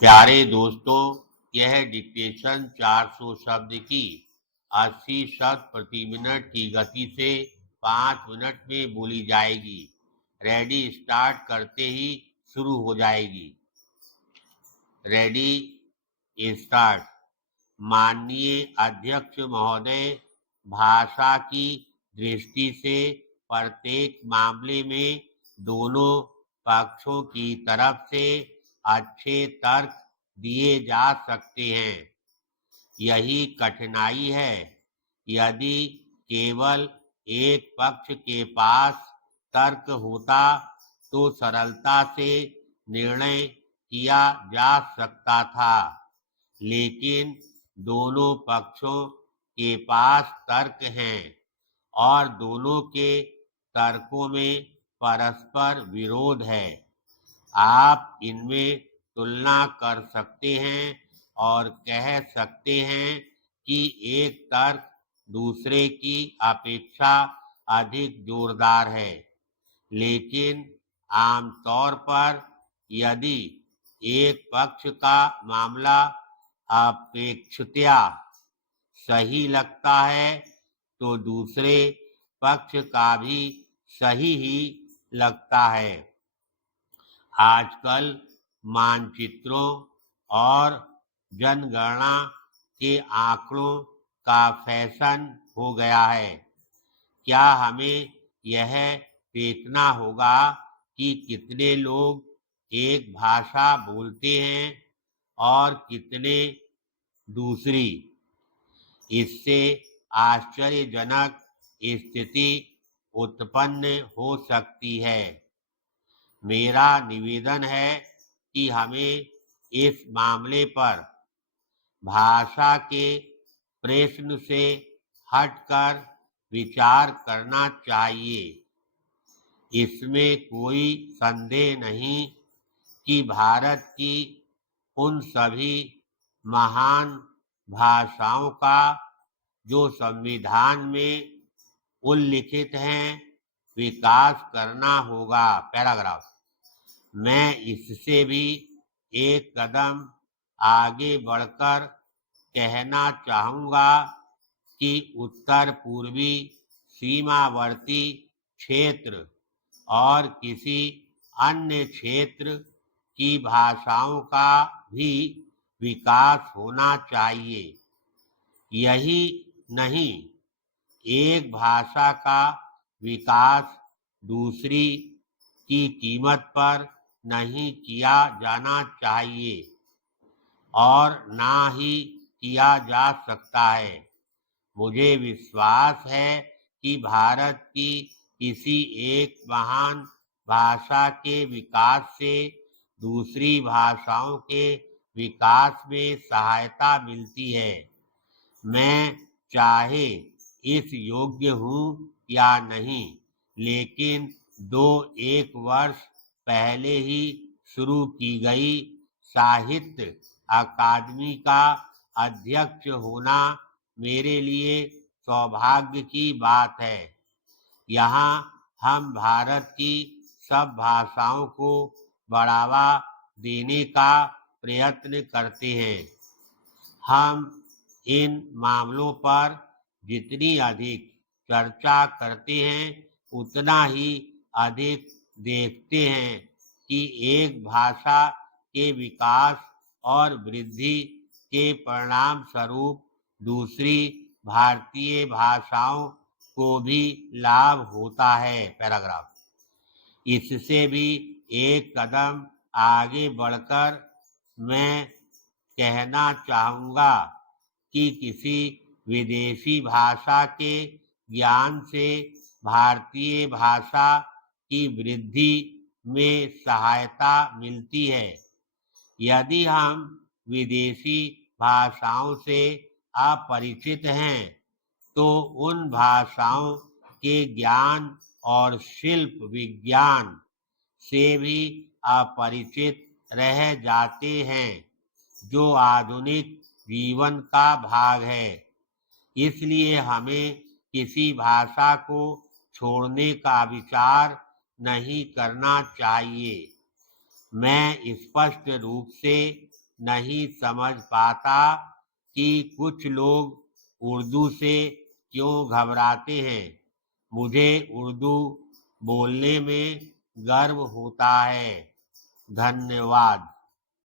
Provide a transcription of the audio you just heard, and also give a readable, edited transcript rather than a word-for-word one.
प्यारे दोस्तों, यह डिक्टेशन 400 शब्द की 80 शब्द प्रति मिनट की गति से 5 मिनट में बोली जाएगी। रेडी स्टार्ट करते ही शुरू हो जाएगी। Ready start. माननीय अध्यक्ष महोदय, भाषा की दृष्टि से प्रत्येक मामले में दोनों पक्षों की तरफ से अच्छे तर्क दिए जा सकते हैं। यही कठिनाई है। यदि केवल एक पक्ष के पास तर्क होता तो सरलता से निर्णय किया जा सकता था, लेकिन दोनों पक्षों के पास तर्क हैं और दोनों के तर्कों में परस्पर विरोध है। आप इनमें तुलना कर सकते हैं और कह सकते हैं कि एक तर्क दूसरे की अपेक्षा अधिक जोरदार है, लेकिन आमतौर पर यदि एक पक्ष का मामला अपेक्षितया सही लगता है तो दूसरे पक्ष का भी सही ही लगता है। आजकल मानचित्रों और जनगणना के आंकड़ों का फैशन हो गया है। क्या हमें यह देखना होगा कि कितने लोग एक भाषा बोलते हैं और कितने दूसरी? इससे आश्चर्यजनक स्थिति उत्पन्न हो सकती है। मेरा निवेदन है कि हमें इस मामले पर भाषा के प्रश्न से हटकर विचार करना चाहिए। इसमें कोई संदेह नहीं कि भारत की उन सभी महान भाषाओं का जो संविधान में उल्लिखित हैं विकास करना होगा। पैराग्राफ। मैं इससे भी एक कदम आगे बढ़कर कहना चाहूँगा कि उत्तर पूर्वी सीमावर्ती क्षेत्र और किसी अन्य क्षेत्र की भाषाओं का भी विकास होना चाहिए। यही नहीं, एक भाषा का विकास दूसरी की कीमत पर नहीं किया जाना चाहिए और ना ही किया जा सकता है। मुझे विश्वास है कि भारत की किसी एक महान भाषा के विकास से दूसरी भाषाओं के विकास में सहायता मिलती है। मैं चाहे इस योग्य हूँ या नहीं, लेकिन 2-1 वर्ष पहले ही शुरू की गई साहित्य अकादमी का अध्यक्ष होना मेरे लिए सौभाग्य की बात है। यहाँ हम भारत की सब भाषाओं को बढ़ावा देने का प्रयत्न करते हैं। हम इन मामलों पर जितनी अधिक चर्चा करते हैं उतना ही अधिक देखते हैं कि एक भाषा के विकास और वृद्धि के परिणाम स्वरूप दूसरी भारतीय भाषाओं को भी लाभ होता है। पैराग्राफ। इससे भी एक कदम आगे बढ़कर मैं कहना चाहूँगा कि किसी विदेशी भाषा के ज्ञान से भारतीय भाषा की वृद्धि में सहायता मिलती है। यदि हम विदेशी भाषाओं से अपरिचित हैं तो उन भाषाओं के ज्ञान और शिल्प विज्ञान से भी अपरिचित रह जाते हैं, जो आधुनिक जीवन का भाग है। इसलिए हमें किसी भाषा को छोड़ने का विचार नहीं करना चाहिए। मैं स्पष्ट रूप से नहीं समझ पाता कि कुछ लोग उर्दू से क्यों घबराते हैं। मुझे उर्दू बोलने में गर्व होता है। धन्यवाद।